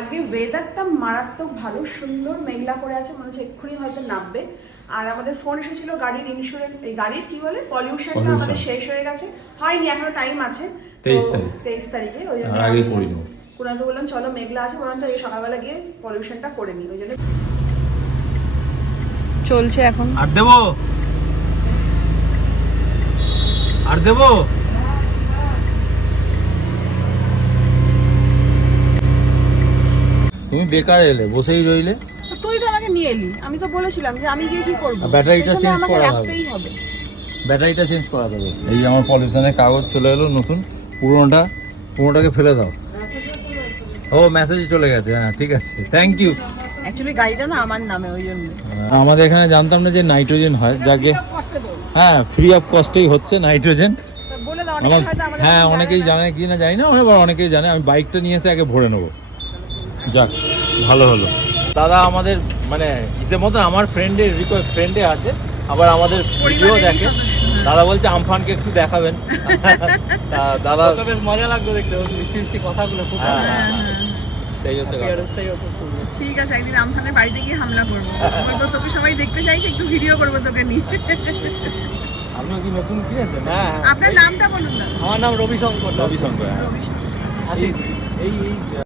আজকে ওয়েদারটা মারাত্মক ভালো, সুন্দর মেঘলা করে আছে, মনে হচ্ছে এক্ষুনি হয়তো নামবে। আর আমাদের ফোন এসেছিল গাড়ির ইন্স্যুরেন্স, এই গাড়ির কি বলে পলিউশনটা আমাদের শেষ হয়ে গেছে, হয়নি এখনো, টাইম আছে 23 তারিখে। ওই জন্য আগেই করে নেব। কুনালকে বললাম চলো মেঘলা আছে, বরঞ্চ এই সকালবেলা গিয়ে পলিউশনটা করে নিই, ওই জন্য চলছে এখন। আর দেবো তুমি বেকার এলে, বসেই রইলে। তুই তো আমাকে নিয়ে এলি, আমি তো বলেছিলাম যে আমি গিয়ে কি করব, ব্যাটারিটা চেঞ্জ করা রাখতেই হবে। ব্যাটারিটা চেঞ্জ করা যাবে। এই আমার পলিউশনের কাগজ চলে এলো নতুন, পুরোনোটাকে ফেলে দাও। ও মেসেজ চলে গেছে, হ্যাঁ ঠিক আছে, থ্যাংক ইউ। অ্যাকচুয়ালি গাড়িটা না আমার নামে, ওই জন্য। আমাদের এখানে জানতাম না যে নাইট্রোজেন হয়, যাকে হ্যাঁ ফ্রি অফ কস্টেই হচ্ছে নাইট্রোজেন। হ্যাঁ অনেকেই জানে কি না জানি না, অনেকেই জানে। আমি বাইকটা নিয়ে এসে আগে ভরে নেবো। যাক ভালো হলো। দাদা আমাদের মানে হিসেব মতো আমার ফ্রেন্ডে আছে, আবার আমাদের ভিডিও দেখে। দাদা বলছে আমফানকে একটু দেখাবেন। দাদা বেশ মজা লাগলো দেখতে, মিষ্টি কথাগুলো খুব। সেই হচ্ছে ঠিক আছে, একদিন আমফানের বাড়িতে গিয়ে হামলা করবো, বলবো তোকে সবাই দেখতে চাইছে, একটু ভিডিও করবো তোকে নিয়ে। আপনি কি নতুন কিনেছেন? হ্যাঁ। আপনার নামটা বলুন না। আমার নাম রবিশঙ্কর। হ্যাঁ। এই